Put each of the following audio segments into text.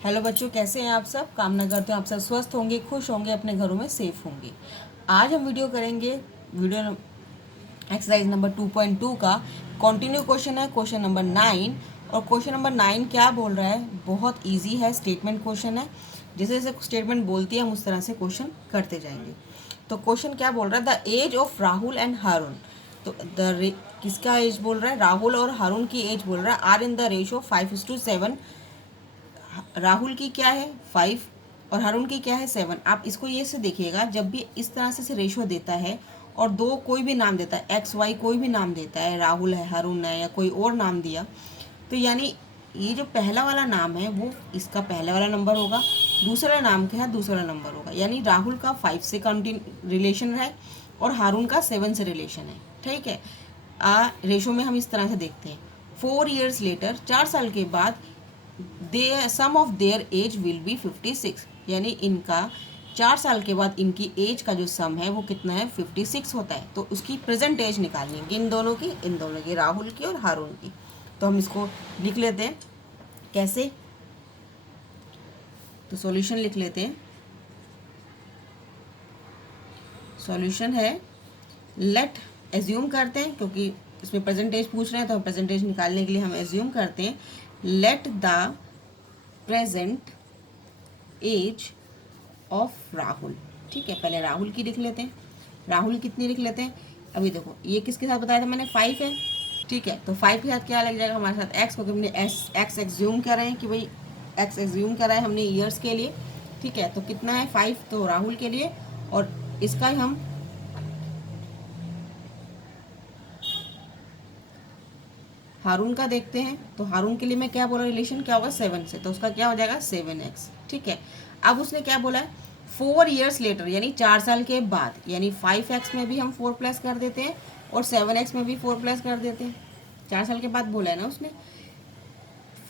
Hello बच्चों, कैसे हैं आप सब। कामना करते हैं आप सब स्वस्थ होंगे, खुश होंगे, अपने घरों में सेफ होंगे। आज हम वीडियो करेंगे एक्सरसाइज नंबर 2.2 का कंटिन्यू क्वेश्चन है, क्वेश्चन नंबर 9। और क्वेश्चन नंबर 9 क्या बोल रहा है, बहुत इजी है, स्टेटमेंट क्वेश्चन है। जैसे जैसे स्टेटमेंट बोलती है हम उस तरह से क्वेश्चन करते जाएंगे। तो क्वेश्चन क्या बोल रहा है, the age of Rahul and Haroon. तो किसका एज बोल रहा है, राहुल और हारून की एज बोल रहा है, are in the ratio 5:7। Rahul की क्या है 5 और हारून की क्या है 7। आप इसको ये से देखिएगा, जब भी इस तरह से रेशो देता है और दो कोई भी नाम देता है, एक्स वाई कोई भी नाम देता है, राहुल है, हारून है, या कोई और नाम दिया, तो यानी ये जो पहला वाला नाम है वो इसका पहला वाला नंबर होगा, दूसरा नाम क्या है दूसरा नंबर होगा। यानी राहुल का 5 से रिलेशन है और हारून का 7 से रिलेशन है। ठीक है, रेशो में हम इस तरह से देखते हैं। 4 years लेटर, 4 साल के बाद, the sum of their age will be 56। यानी इनका 4 साल के बाद इनकी एज का जो सम है वो कितना है 56 होता है। तो उसकी प्रेजेंट एज निकालनी है इन दोनों की, राहुल की और हारून की। तो हम इसको लिख लेते हैं कैसे, तो सॉल्यूशन लिख लेते हैं। सॉल्यूशन है, लेट एज्यूम करते हैं, क्योंकि इसमें प्रेजेंटेज पूछ रहे हैं तो प्रेजेंटेज निकालने के लिए हम एज्यूम करते हैं, let the present age of Rahul. ठीक है, पहले राहुल की लिख लेते हैं। राहुल कितनी लिख लेते हैं, अभी देखो ये किसके साथ बताया था मैंने, 5 है। ठीक है, तो 5 के साथ क्या लग जाएगा हमारे साथ एक्स, क्योंकि हमने एक्स एग्ज्यूम कर रहे हैं कि भाई एक्स एग्ज्यूम करा है हमने ईयर्स के लिए। ठीक है, तो कितना है 5 तो राहुल के लिए, और इसका हम हारून का देखते हैं। तो हारून के लिए मैं क्या बोला, रिलेशन क्या होगा 7 से, तो उसका क्या हो जाएगा 7x। ठीक है, अब उसने क्या बोला है 4 years लेटर, यानी 4 साल के बाद, यानी 5x में भी हम 4 प्लस कर देते हैं और 7x में भी 4 प्लस कर देते हैं। 4 साल के बाद बोला है ना उसने।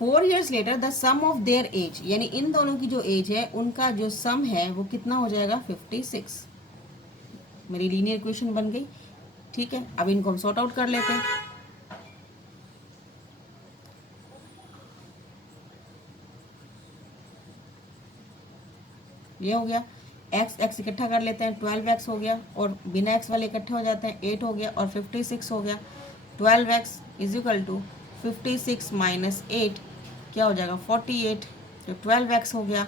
4 years later the sum of their age, यानी इन दोनों की जो एज है उनका जो सम है वो कितना हो जाएगा 56। मेरी लीनियर इक्वेशन बन गई। ठीक है, अब इनको हम सॉर्ट आउट कर लेते हैं। ये हो गया, एक्स एक्स इकट्ठा कर लेते हैं, 12x हो गया, और बिना एक्स वाले इकट्ठे हो जाते हैं, 8 हो गया और 56 हो गया। 12x is equal to 56 minus 8 क्या हो जाएगा 48। तो 12x हो गया,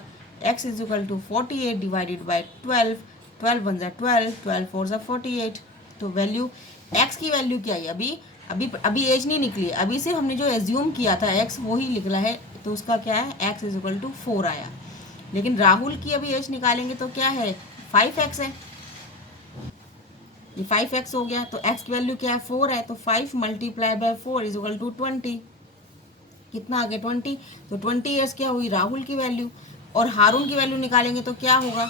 x is equal to 48 divided by 12, 12 बन जाए 12, 12 फोर ज़ा 48। तो वैल्यू x की वैल्यू क्या है, अभी अभी अभी एज नहीं निकली, अभी से हमने जो एज्यूम किया था x वही निकला है, तो उसका क्या है x इज इक्वल टू 4 आया। लेकिन राहुल की अभी एज निकालेंगे तो क्या है 5x है, ये 5x हो गया, तो x की वैल्यू क्या है 4 है, तो 5 multiply by 4 is equal to 20। कितना आ गया 20, तो 20 ईयर्स क्या हुई राहुल की वैल्यू। और हारून की वैल्यू निकालेंगे तो क्या होगा,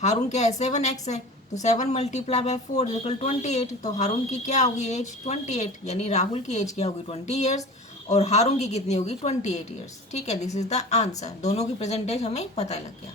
हारून क्या है 7x है, तो 7 मल्टीप्लाई बाय 4 इज इक्वल 28। तो हारून की क्या होगी एज 28, यानी राहुल की एज क्या होगी 20 ईयर्स और हारून की कितनी होगी 28 ईयर्स। ठीक है, दिस इज द आंसर, दोनों की प्रेजेंटेज हमें पता लग गया।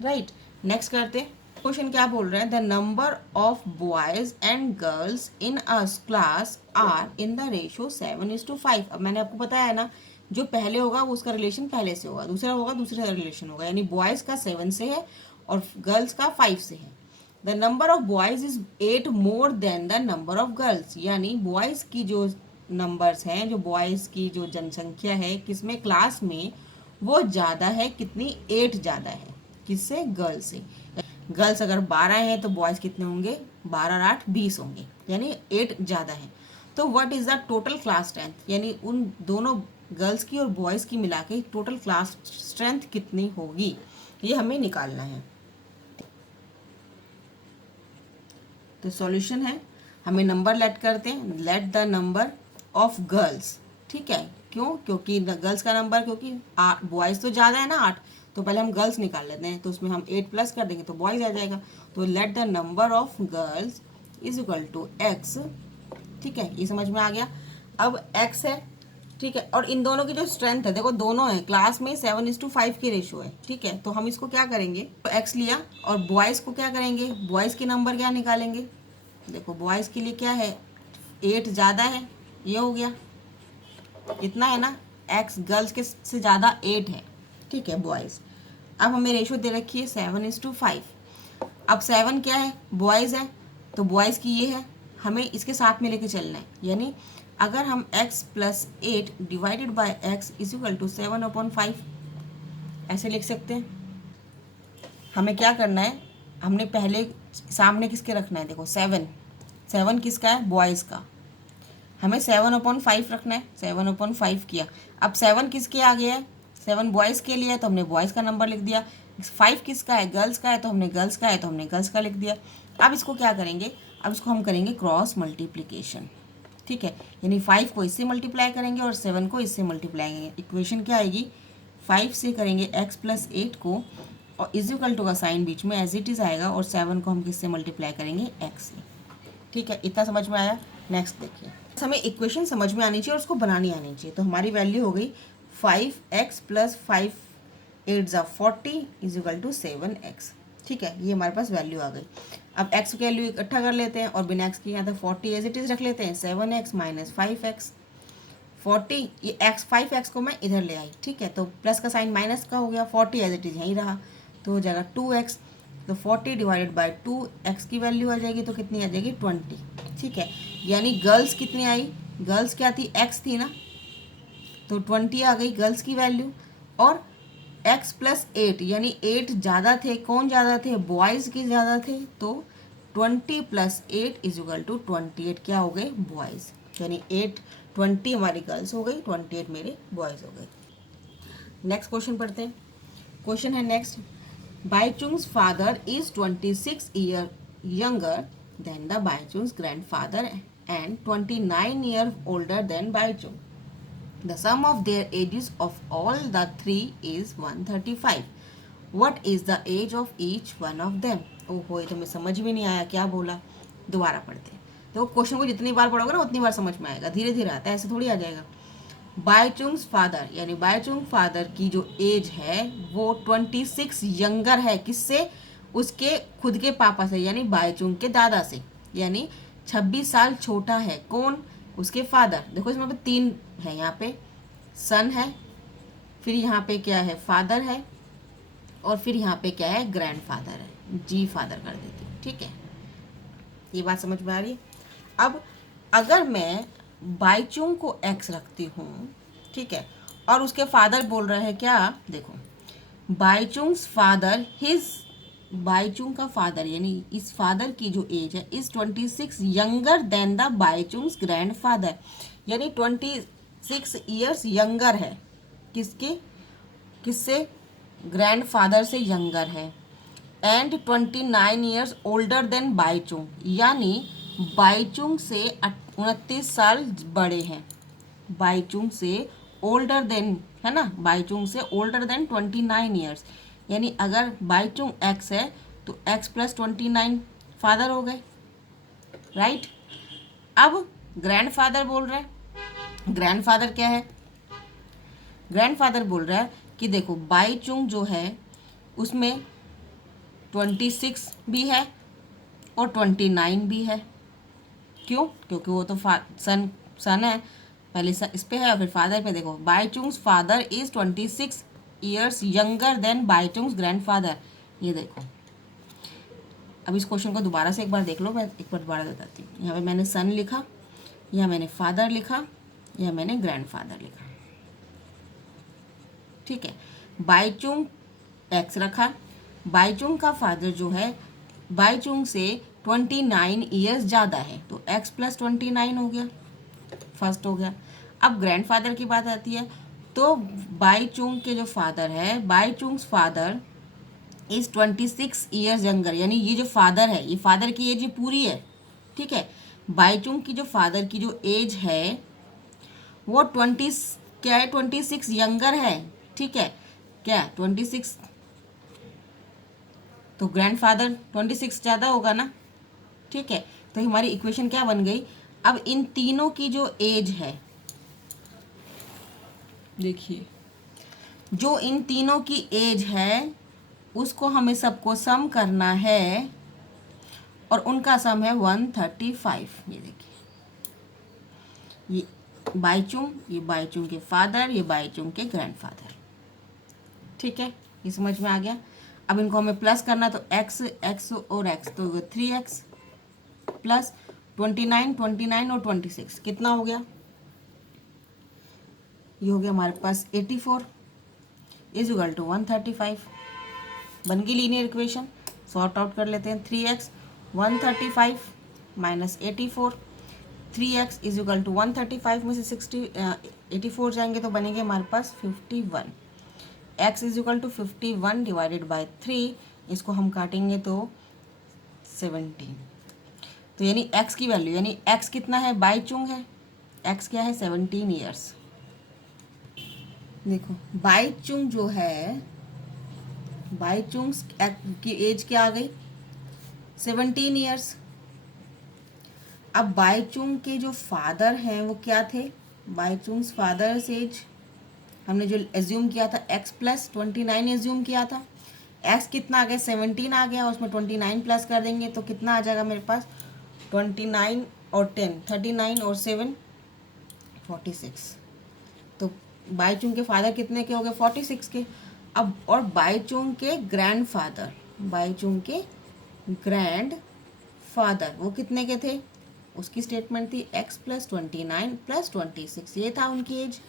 राइट, नेक्स्ट करते हैं। क्वेश्चन क्या बोल रहे हैं, the number of boys and girls in a class are in the ratio 7:5। अब मैंने आपको बताया ना, जो पहले होगा वो उसका रिलेशन पहले से होगा, दूसरा होगा दूसरे का रिलेशन होगा, यानी बॉयज का 7 से है और गर्ल्स का 5 से है। The number of boys is 8 more than the number of girls, यानी बॉयज की जो नंबर्स हैं, जो बॉयज की जो जनसंख्या है किसमें क्लास में, वो ज़्यादा है, कितनी 8 ज़्यादा है किससे, गर्ल्स से। गर्ल्स अगर 12 हैं तो बॉयज़ कितने होंगे 12 और 8 20 होंगे, यानी 8 ज़्यादा है। तो what is the total class strength, यानी उन दोनों गर्ल्स की और बॉयज़ की मिला के टोटल क्लास स्ट्रेंथ कितनी होगी, ये हमें निकालना है। तो सॉल्यूशन है, हमें नंबर लेट करते हैं, let the number of girls. ठीक है, क्यों, क्योंकि गर्ल्स का नंबर, क्योंकि बॉयज़ तो ज़्यादा है ना 8, तो पहले हम गर्ल्स निकाल लेते हैं, तो उसमें हम 8 प्लस कर देंगे तो बॉयज़ आ जाएगा। तो let the number of girls is equal to x. ठीक है, ये समझ में आ गया। अब एक्स है, ठीक है, और इन दोनों की जो स्ट्रेंथ है, देखो दोनों है क्लास में 7:5 की रेशियो है। ठीक है, तो हम इसको क्या करेंगे, तो एक्स लिया और बॉयज़ को क्या करेंगे, बॉयज़ के नंबर क्या निकालेंगे। देखो बॉयज़ के लिए क्या है 8 ज़्यादा है, ये हो गया, इतना है ना, एक्स गर्ल्स के से ज़्यादा 8 है, ठीक है, बॉयज़। अब हमें रेशो दे रखी है 7:5। अब 7 क्या है, बॉयज़ है, तो बॉयज़ की ये है, हमें इसके साथ में लेके चलना है। यानी अगर हम x + 8 divided by x is equal to 7/5 ऐसे लिख सकते हैं। हमें क्या करना है, हमने पहले सामने किसके रखना है, देखो 7 किसका है, बॉयज़ का। हमें 7/5 रखना है, 7/5 किया। अब 7 किसके आगे है, 7 बॉयज़ के लिए है, तो हमने बॉयज़ का नंबर लिख दिया। 5 किसका है, गर्ल्स का है, तो हमने गर्ल्स का है, तो हमने गर्ल्स का लिख दिया। अब इसको क्या करेंगे, अब इसको हम करेंगे क्रॉस मल्टीप्लिकेशन। ठीक है, यानी 5 को इससे मल्टीप्लाई करेंगे और 7 को इससे मल्टीप्लाई करेंगे। इक्वेशन क्या आएगी, 5 से करेंगे x + 8 को, और इज इक्वल टू का साइन बीच में एज इट इज़ आएगा, और 7 को हम किससे मल्टीप्लाई करेंगे, x से। ठीक है, इतना समझ में आया। नेक्स्ट देखिए, हमें इक्वेशन समझ में आनी चाहिए और उसको बनानी आनी चाहिए। तो हमारी वैल्यू हो गई 5x + 5 8 = 40 is equal to 7x। ठीक है, ये हमारे पास वैल्यू आ गई। अब x की वैल्यू इकट्ठा कर लेते हैं और बिना x के यहाँ तक 40 एज इट इज़ रख लेते हैं। 7x - 5x 40, ये x 5x को मैं इधर ले आई। ठीक है, तो प्लस का साइन माइनस का हो गया, 40 एज इट इज़ यहीं रहा, तो हो जाएगा 2x। तो 40 डिवाइडेड बाय 2, x की वैल्यू आ जाएगी, तो कितनी आ जाएगी, 20। ठीक है, यानी गर्ल्स कितनी आई, गर्ल्स क्या थी, x थी ना, तो 20 आ गई गर्ल्स की वैल्यू। और x + 8 यानी 8 ज़्यादा थे, कौन ज़्यादा थे, बॉयज़ की ज़्यादा थे, तो 20 + 8 इज इक्वल टू 28 क्या हो गए, बॉयज़। यानी 20 हमारी गर्ल्स हो गई, 28 मेरे बॉयज़ हो गए। नेक्स्ट क्वेश्चन पढ़ते हैं। क्वेश्चन है next, Baichung's father is 26 year younger than the Baichung's grandfather and 29 year older than Baichung. The sum of their ages of all the three is 135. What is the age of each one of them? ओहो, ये तो मैं समझ भी नहीं आया, क्या बोला, दोबारा पढ़ते हैं। तो क्वेश्चन को जितनी बार पढ़ोगे ना उतनी बार समझ में आएगा, धीरे धीरे आता है, ऐसे थोड़ी आ जाएगा। बाईचुंग्स फादर यानी बाईचुंग फादर की जो एज है वो 26 यंगर है, किससे, उसके खुद के पापा से, यानी बाईचुंग के दादा से, यानी 26 साल छोटा है। कौन, उसके फादर। देखो इसमें पे 3 है, यहाँ पे सन है, फिर यहाँ पे क्या है, फादर है, और फिर यहाँ पे क्या है, ग्रैंडफादर है। जी फादर कर देती हूँ। ठीक है, ये बात समझ में आ रही है। अब अगर मैं बाईचुंग को x रखती हूँ, ठीक है, और उसके फादर बोल रहे हैं क्या, देखो बाईचुंग्स फादर, हिज बाईचुंग का फादर यानी इस फादर की जो एज है is 26 younger than the Baichung's grandfather, यानी 26 ईयर्स यंगर है, किसके, किससे, ग्रैंडफादर से यंगर है। And 29 years older than Bhaichung, यानी बाईचुंग से 29 साल बड़े हैं। बाईचुंग से ओल्डर देन है ना, बाईचुंग से ओल्डर देन 29 ईयर्स, यानी अगर बाईचुंग x है तो x + 29 फादर हो गए, राइट। अब ग्रैंडफादर बोल रहा है, ग्रैंडफादर क्या है, ग्रैंडफादर बोल रहा है कि देखो बाईचुंग जो है उसमें 26 भी है और 29 भी है। क्यों, क्योंकि वो तो सन है, पहले इस पे है और फिर फादर पे। देखो Baichung's father is 26 years younger than Baichung's grandfather. ये देखो, अब इस क्वेश्चन को दोबारा से एक बार देख लो, मैं एक बार दोबारा बताती हूँ। यहाँ पे मैंने सन लिखा, यहाँ मैंने फादर लिखा, यहाँ मैंने ग्रैंडफादर लिखा। ठीक है, बाईचुंग x रखा, बाईचुंग का फादर जो है बाईचुंग से 29 ईयर्स ज़्यादा है, तो x + 29 हो गया, फर्स्ट हो गया। अब ग्रैंडफादर की बात आती है, तो बाईचुंग के जो फादर है, बाईचुंग्स फादर इज 26 ईयर्स यंगर, यानी ये जो फादर है, ये फादर की एज ये पूरी है। ठीक है, बाईचुंग की जो फादर की जो एज है वो 20 क्या है, 26 यंगर है। ठीक है, क्या 26, तो ग्रैंडफादर 26 ज़्यादा होगा ना। ठीक है, तो हमारी इक्वेशन क्या बन गई, अब इन तीनों की जो एज है, देखिए जो इन तीनों की एज है उसको हमें सबको सम करना है, और उनका सम है 135। ये देखिए, ये बाईचुंग के फादर, ये बाईचुंग के ग्रैंडफादर। ठीक है, ये समझ में आ गया। अब इनको हमें प्लस करना, तो x x और x, तो 3x प्लस 29 29 और 26 कितना हो गया, ये हो गया हमारे पास 84 इज इक्वल टू 135। बन गई लीनियर इक्वेशन। सॉर्ट आउट कर लेते हैं। 3x 135 minus 84, 3x is equal to 135 में से 84 जाएंगे तो बनेंगे हमारे पास 51। x is equal to 51 divided by 3, इसको हम काटेंगे तो 17। तो यानी x की वैल्यू, यानी x कितना है, बाई चुंग है, x क्या है 17 ईयर्स। देखो बाई चुंग जो है, बाई चुंग की एज क्या आ गई 17 ईयर्स। अब बाई चुंग के जो फादर हैं वो क्या थे, बाई चुंग्स फादर्स एज हमने जो एज्यूम किया था x प्लस 29 एज्यूम किया था, x कितना आ गया 17 आ गया, उसमें 29 प्लस कर देंगे तो कितना आ जाएगा मेरे पास 29 और 10 39 और 7 46। तो बाईचुंग के फादर कितने के हो गए 46 के। अब और बाईचुंग के ग्रैंड फादर, बाईचुंग के ग्रैंड फादर वो कितने के थे, उसकी स्टेटमेंट थी x प्लस 29 प्लस 26, ये था उनकी एज।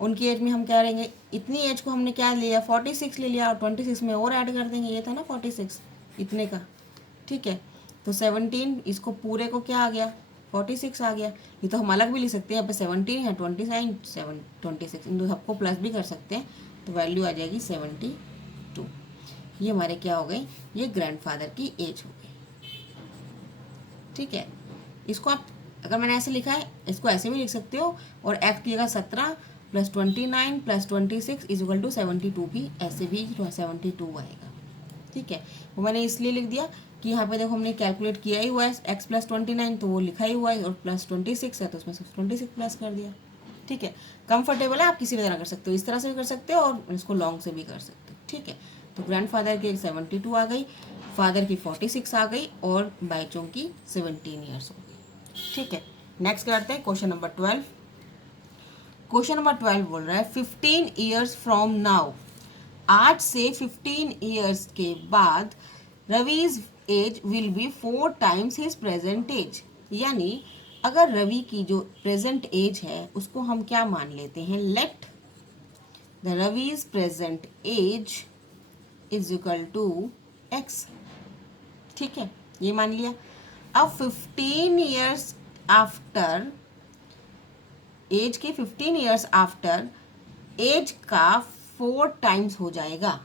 उनकी एज में हम क्या रहेंगे, इतनी एज को हमने क्या लिया 46 ले लिया और 26 में और ऐड कर देंगे, ये था ना 46 इतने का, ठीक है। तो 17 इसको पूरे को क्या आ गया 46 आ गया। ये तो हम अलग भी लिख सकते हैं, यहाँ पे 17 है 29 26 इन दो सबको प्लस भी कर सकते हैं, तो वैल्यू आ जाएगी 72। ये हमारे क्या हो गई, ये ग्रैंडफादर की एज हो गई, ठीक है। इसको आप अगर मैंने ऐसे लिखा है इसको ऐसे भी लिख सकते हो, और x की जगह 17 plus 29 plus 26 is equal to 72 भी ऐसे भी 72 आएगा, ठीक है। वो मैंने इसलिए लिख दिया कि यहाँ पे देखो हमने कैलकुलेट किया ही हुआ है x प्लस 29 तो वो लिखा ही हुआ है, और प्लस 26 है तो उसमें 26 प्लस कर दिया, ठीक है। कंफर्टेबल है, आप किसी भी तरह कर सकते हो, इस तरह से भी कर सकते हो और इसको लॉन्ग से भी कर सकते हो, ठीक है। तो ग्रैंडफादर की 72 आ गई, फादर की 46 आ गई और बाईचों की 17 ईयर्स हो गई, ठीक है। नेक्स्ट करते हैं क्वेश्चन नंबर 12। क्वेश्चन नंबर 12 बोल रहा है 15 ईयर्स फ्रॉम नाउ, आज से 15 ईयर्स के बाद Ravi's age will be 4 times his present age. यानी अगर रवि की जो प्रेजेंट एज है उसको हम क्या मान लेते हैं, let the Ravi's present age is equal to x, ठीक है, ये मान लिया। अब 15 ईयर्स आफ्टर, एज के 15 ईयर्स आफ्टर एज का 4 टाइम्स हो जाएगा।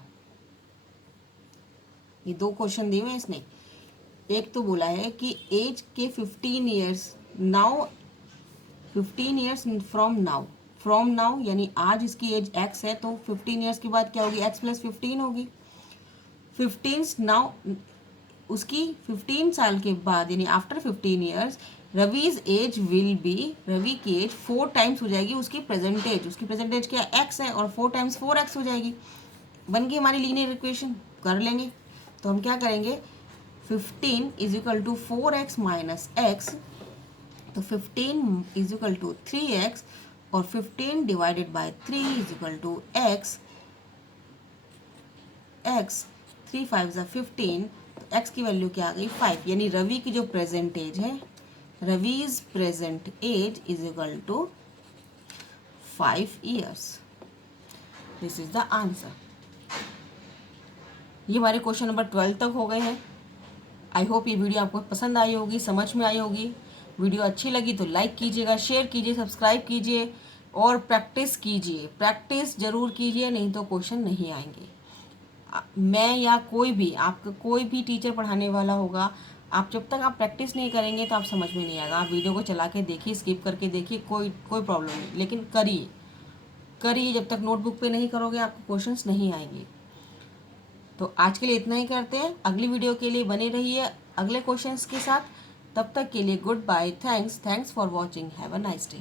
ये दो क्वेश्चन दिए हुए इसने, एक तो बोला है कि एज के 15 years now, 15 years from now, from now यानी आज इसकी एज x है तो 15 ईयर्स के बाद क्या होगी x प्लस 15 होगी। 15 नाउ उसकी 15 साल के बाद यानी after 15 years Ravi's age will be, Ravi की एज 4 टाइम्स हो जाएगी उसकी प्रेजेंट एज, उसकी प्रेजेंट एज क्या x है और 4 टाइम्स 4x हो जाएगी। बन गई हमारी लीनियर इक्वेशन, कर लेंगे। तो हम क्या करेंगे 15 is equal to 4x minus x, तो 15 इज इक्वल टू 3x और 15 divided by 3 is equal to x, x 3 5 ज़ा 15, तो x की वैल्यू क्या आ गई 5, यानी रवि की जो प्रेजेंट एज है, Ravi's present age is equal to 5 years. This is the answer. ये हमारे क्वेश्चन नंबर 12 तक हो गए हैं। आई होप ये वीडियो आपको पसंद आई होगी, समझ में आई होगी। वीडियो अच्छी लगी तो लाइक कीजिएगा, शेयर कीजिए, सब्सक्राइब कीजिए और प्रैक्टिस कीजिए, प्रैक्टिस ज़रूर कीजिए, नहीं तो क्वेश्चन नहीं आएंगे। मैं या कोई भी, आपका कोई भी टीचर पढ़ाने वाला होगा, आप जब तक आप प्रैक्टिस नहीं करेंगे तो आप समझ में नहीं आएगा। आप वीडियो को चला के देखिए, स्किप करके देखिए, कोई प्रॉब्लम नहीं, लेकिन करिए करिए, जब तक नोटबुक पे नहीं करोगे आपको क्वेश्चंस नहीं आएंगे। तो आज के लिए इतना ही करते हैं, अगली वीडियो के लिए बने रहिए अगले क्वेश्चंस के साथ। तब तक के लिए good bye, thanks for watching, have a nice day.